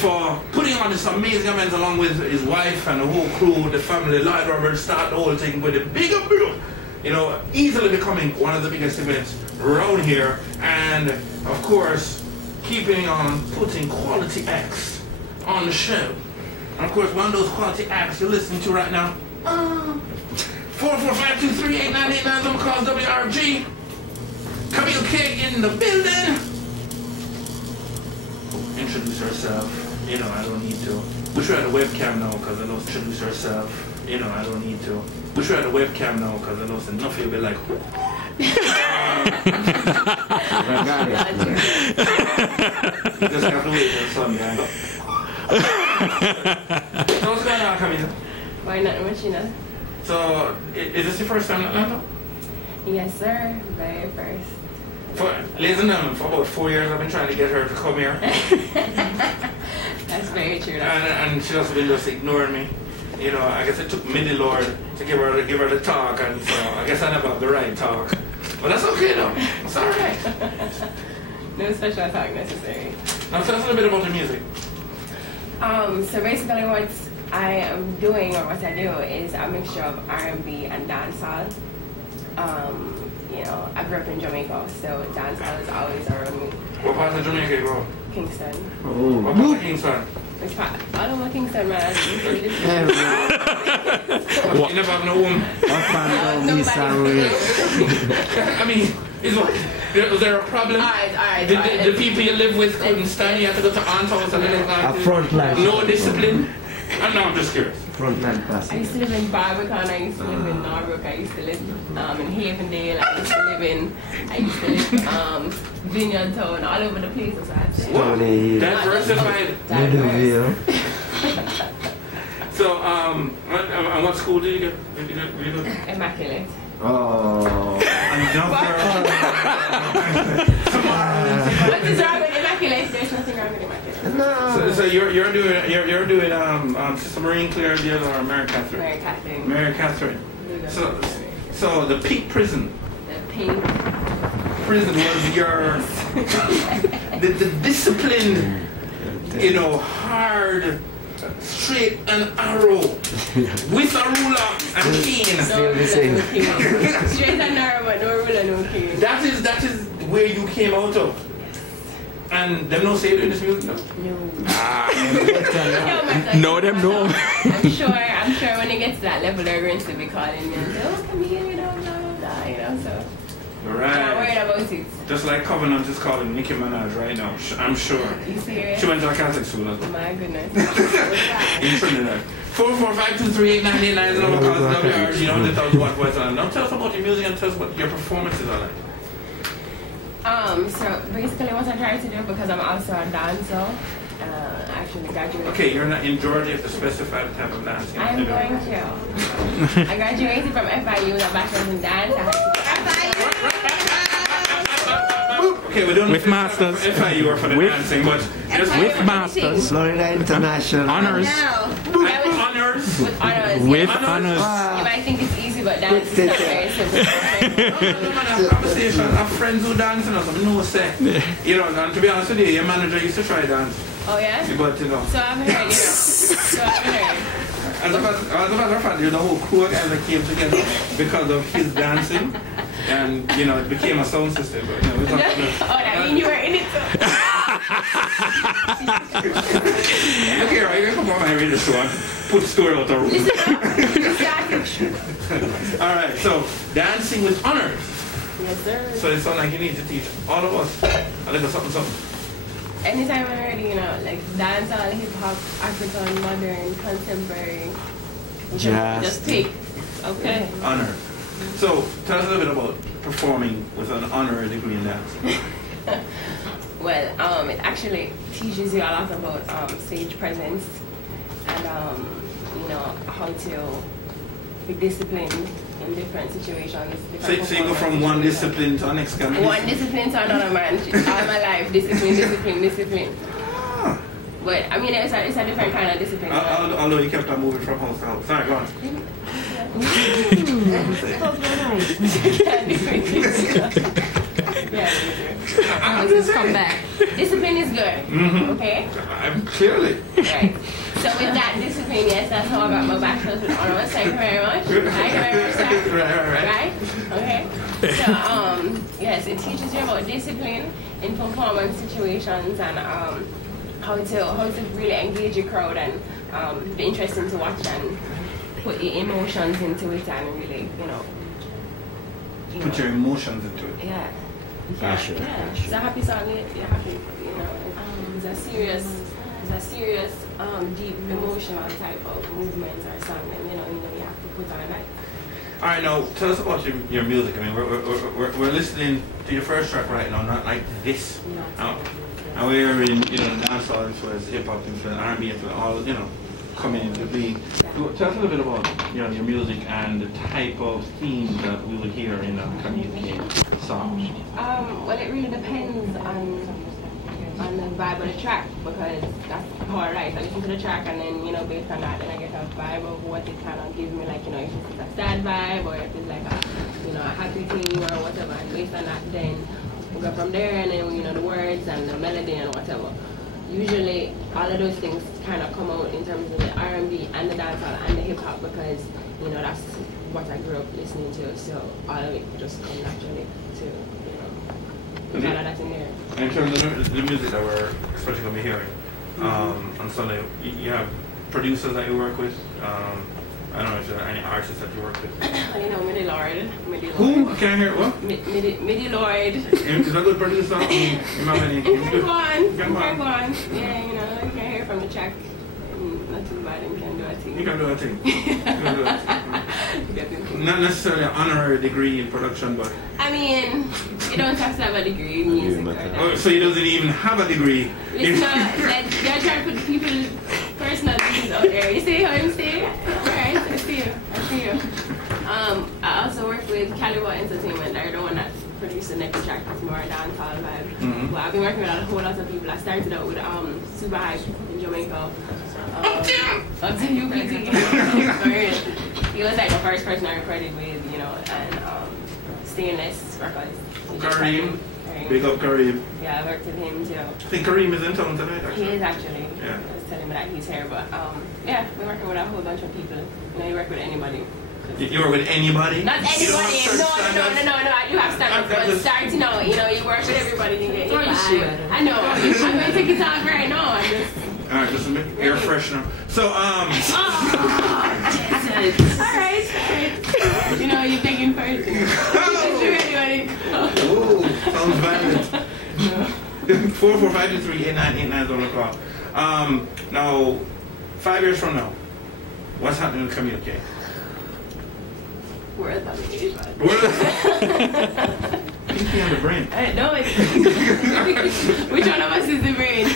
For putting on this amazing event along with his wife and the whole crew, the family, Lloyd Roberts, start the whole thing with a big, you know, easily becoming one of the biggest events around here, and of course keeping on putting quality acts on the show. And of course one of those quality acts you're listening to right now, 445238989 number calls WRFG. Camille Kaye in the building. Introduce herself. You know, I don't need to. We should have the webcam now because I know introduce herself. You know, I don't need to. We should have the webcam now because I know enough you'll be like, you just have to wait until Sunday. So what's going on, Camille? Why not much, you know? So, is this your first time in Atlanta? Yes, sir. Very first. Ladies and gentlemen, for about 4 years I've been trying to get her to come here. That's very true. And she just been just ignoring me. You know, I guess it took Midi Lord to give her the talk, and so I guess I never have the right talk. But that's okay though. It's alright. No special talk necessary. Now tell us a little bit about the music. So basically what I am doing, or what I do, is a mixture of R&B and dancehall. You know, I grew up in Jamaica, so dancehall is always around me. What part of Jamaica you grew up? Kingston. Oh. What part of Kingston? Which part? I don't know Kingston, man. You never have no home? I mean, was there a problem? Alright. The people you live with couldn't stand, you had to go to aunt's house and then a front line. No discipline? I'm just curious. Frontline pass. I used to live in Barbican, I used to live in Norfolk, I used to live in Havendale, I used to live in Vineyard Town, all over the place. Diversified. So, and what school did you go? Immaculate. Oh. What is wrong with Immaculate? There's nothing wrong with Immaculate. No. So you're doing Sister Marine Claire Deal or Mary Catherine? Mary Catherine. Mary Catherine. So the Peak Prison. The Peak Prison was your the disciplined, you know, hard, straight and arrow with a ruler and cane. Straight and narrow, but no ruler, no cane. That is where you came out of. And them no say in this music, no? No, them no. I'm sure when it gets to that level, they're going to be calling me and say, oh, Camille, you know, blah, blah, blah, you know, so. Right. I'm not worried about it. Just like Covenant is calling Nicki Minaj right now, I'm sure. You serious? She went to a Catholic school as well. My goodness. In Trinidad. 445238989 is the number calls WRFG. Tell us what's on. Now tell us about your music and tell us what your performances are like. So basically what I try to do, because I'm also a dancer, actually graduated. Okay, you're not in Georgia, you have to specify the type of dance. I'm going to. I graduated from FIU with a bachelor's in dance. Okay, we're doing with masters. FIU or for the dancing, but just with masters. Florida International. Honors. Honors. With honors. With yes. honors. You might think it's easy, but dance is not very simple. Conversation. I have friends who dance and something. No say. You know, and to be honest with you, your manager used to try dance. Oh yeah? But you know. So I've heard, you know. So I've heard. As a matter of fact, the whole crew of guys that came together because of his dancing, and you know, it became a sound system. But, you know, that means you were in it too. Okay, right, you come on my radio show and put the story out the room. Alright, so dancing with honors. Yes, sir. So it sounds like you need to teach all of us a little something. Anytime I'm ready, you know, like dancehall, hip hop, African, modern, contemporary. Jazz. Just pick. Okay. Honor. So tell us a little bit about performing with an honorary degree in dance. Well, it actually teaches you a lot about stage presence and you know, how to be disciplined in in different situations. So you go from one discipline to the next kind of one discipline to another, man. All my life, discipline. Ah. But I mean, it's a different kind of discipline. Although you kept on moving from house to house. Sorry, go on. Yeah, just come back. Discipline is good. Okay. Clearly. Right. So with that discipline, yes, that's how I got my bachelor's with honors. Thank you very much. Thank you very much, sir. Right. Okay. So yes, it teaches you about discipline in performance situations and how to really engage your crowd and be interesting to watch and put your emotions into it and really, Put your emotions into it. Yeah. Passion. Yeah. It's a happy song. You're happy. It's a serious, deep, emotional type of movement or song that you have to put on like. All right, now tell us about your music. I mean, we're listening to your first track right now, not like this. And we're in dancehall influence, hip hop influence, R&B influence, all coming into being. Tell us a little bit about your music and the type of themes that we would hear in a Camille Kaye song. Well, it really depends on the vibe of the track because that's how I write. I listen to the track and then based on that, then I get a vibe of what it kind of gives me. Like if it's a sad vibe or if it's like a happy thing or whatever. And based on that, then we go from there and then the words and the melody and whatever. Usually, all of those things kind of come out in terms of the R&B and the dancehall and the hip hop because that's what I grew up listening to. So all of it just comes naturally to all of that in there. In terms of the music that we're especially going to be hearing on Sunday, you have producers that you work with. I don't know if there are any artists that you work with. Midi Lord. Who? I can't hear what? Midi Lord. Is that a good producer? You have any? You can go on. Yeah, you can hear from the track. Not too bad, you can do a thing. You can do a thing. Not necessarily an honorary degree in production, but... I mean, you don't have to have a degree in music. Oh, so he doesn't even have a degree. It's not, they're trying to put people's personal things out there. You see how I'm saying? Alright, I see you. I also work with Caliber Entertainment. They're the one that's produced the next track. It's more a dancehall vibe. But I've been working with a whole lot of people. I started out with Super Hype in Jamaica. Up to UPT. He was like the first person I recorded with, and Stainless Records. Kareem. Big up Kareem. Yeah, I worked with him too. I think Kareem is in town tonight, actually. He is actually. Yeah. I was telling me that he's here, but yeah, we're working with a whole bunch of people. You work with anybody. You work with anybody? Not anybody. No. You have standards, but starting out, you work with everybody. You get your vibe. I know. I'm going to take it off right now. Alright, just make air freshener. So, Alright. You're thinking first. Oh, sounds violent. 445238989 is on the call. Now, 5 years from now, what's happening with Camille Kaye? We're at the engagement. Pinky on the brain. No, it's which one of us is the brain?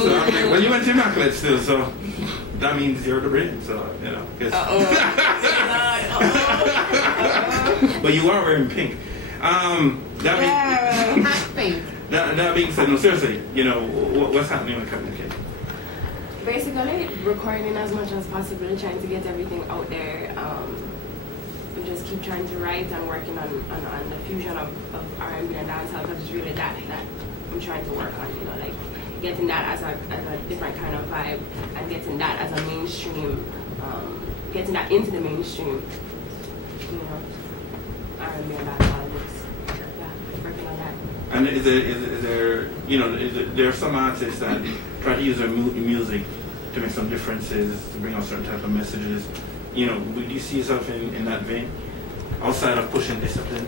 So I'm like, well, you went to Immaculate still, so that means you're the brain. So But you are wearing pink. That being said, no, seriously, what's happening with Camille Kaye? Basically, recording as much as possible, trying to get everything out there. Just keep trying to write and working on the fusion of R&B and dancehall because it's really that I'm trying to work on, like getting that as a different kind of vibe and getting that as a mainstream, getting that into the mainstream, R&B and dancehall. Working on that. And is there some artists that try to use their music to make some differences, to bring out certain type of messages? Do you see yourself in that vein? Outside of pushing discipline?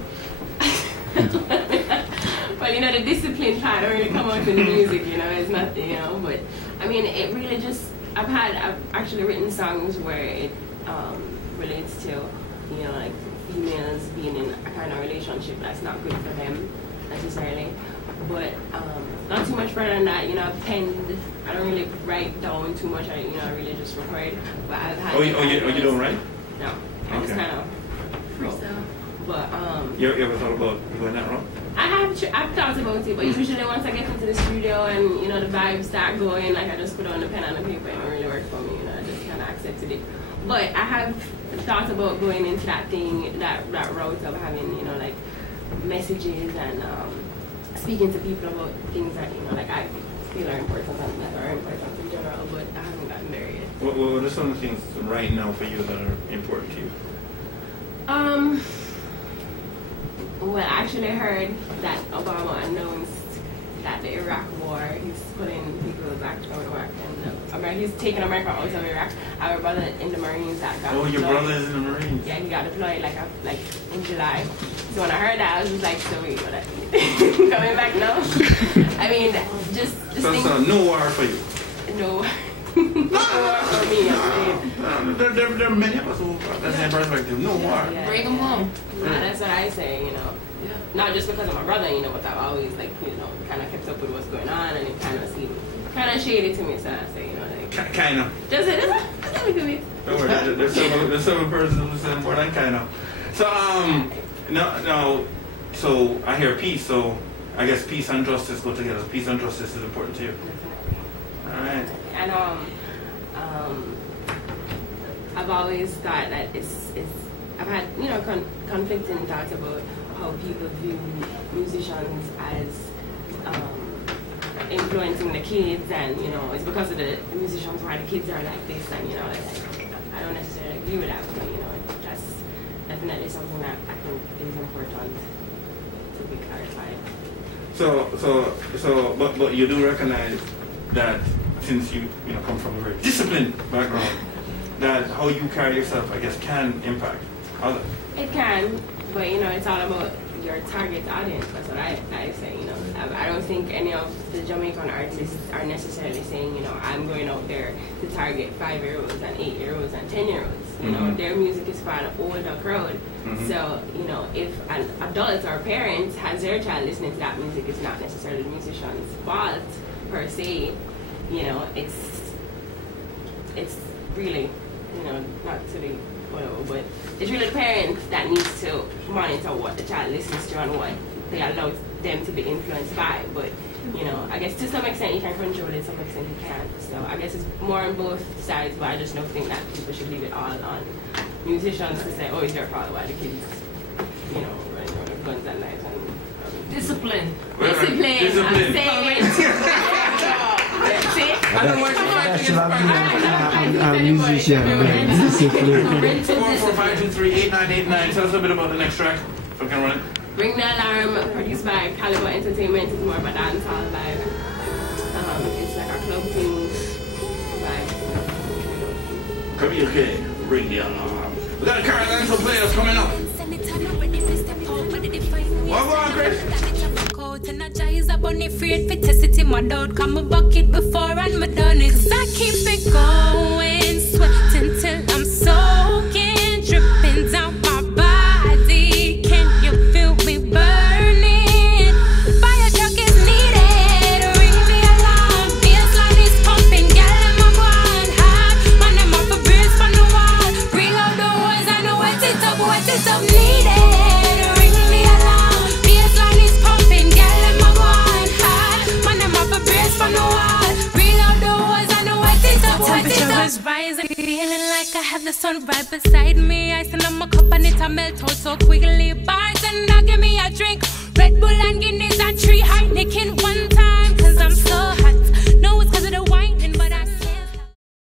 Well, the discipline part don't really come out in the music, it's not, but I mean, it really just, I've actually written songs where it relates to, like females being in a kind of relationship that's not good for them necessarily. But not too much further than that, I don't really write down too much, I really just record. But I've had you don't write? No, I just kind of But You ever thought about going that route? I've thought about it, but usually once I get into the studio and you know the vibes start going, like I just put on the pen and the paper and it really worked for me. You know, I just kind of accepted it. But I have thought about going into that thing, that route of having you know like messages and speaking to people about things that you know like I feel are important and that are important in general. But I haven't gotten there yet. What are some of the things right now for you that are important to you? Well, I actually heard that Obama announced that the Iraq war, he's putting people back to Iraq and he's taking America out of Iraq. Our brother in the Marines that got deployed. Your brother is in the Marines? Yeah, he got deployed like in July. So when I heard that, I was just like, so wait, what? Coming back now? I mean, just so no war for you? No. No war for me, there are many of us who have the same perspective. No war. Yeah, bring them home. That's what I say, you know. Yeah. Not just because of my brother, you know, but I've always, like, you know, kind of kept up with what's going on, and it kind of seemed kind of shady to me, so I say, you know, like... Kind of. Just a little bit. Don't worry, there's several persons who say more than kind of. So, no, so I hear peace, so I guess peace and justice go together. Peace and justice is important to you. All right. And I've always thought that I've had you know conflicting thoughts about how people view musicians as influencing the kids, and you know it's because of the musicians why the kids are like this, and you know I don't necessarily agree with that, but you know that's definitely something that I think is important to be clarified. But you do recognize that since you come from a very disciplined background, that how you carry yourself, I guess, can impact others. It can, but you know, it's all about your target audience. That's what I say. You know, I don't think any of the Jamaican artists are necessarily saying, you know, I'm going out there to target 5-year-olds and 8-year-olds and 10-year-olds. You know, their music is for an older crowd. So you know, if an adult or parent has their child listening to that music, it's not necessarily the musician's fault per se. You know, it's really, you know, not to be whatever, but it's really the parents that needs to monitor what the child listens to and what they allow them to be influenced by. But, you know, I guess to some extent you can control it, to some extent you can't. So I guess it's more on both sides, but I just don't think that people should leave it all on musicians to say, oh, it's their fault why the kids, you know, running around with guns and knives and... Discipline. Discipline. I'm saying it. See? I'm a musician. Discipline. 445238989. Tell us a bit about the next track. So we can run it. Ring the Alarm, produced by Caliber Entertainment. It's more of a dancehall vibe. It's like a club thing vibe. Camille Kaye, Ring the Alarm. We got a Carolina players coming up. What going, Chris? Energize up on the afraid for test my doubt. Come a bucket before and my done it. I keep it going, sweating till I'm soaking, dripping down my body. Can you feel me burning? Fire truck is needed. Ring the alarm. Baseline is pumping. Girl, I'm a one hot. Man, I'm up a breeze from the wall. Bring out the walls and wet it up needed. Temperature is rising, feeling like I have the sun right beside me. Ice and I'm a cup and it a melt out so quickly. Bars and now give me a drink. Red Bull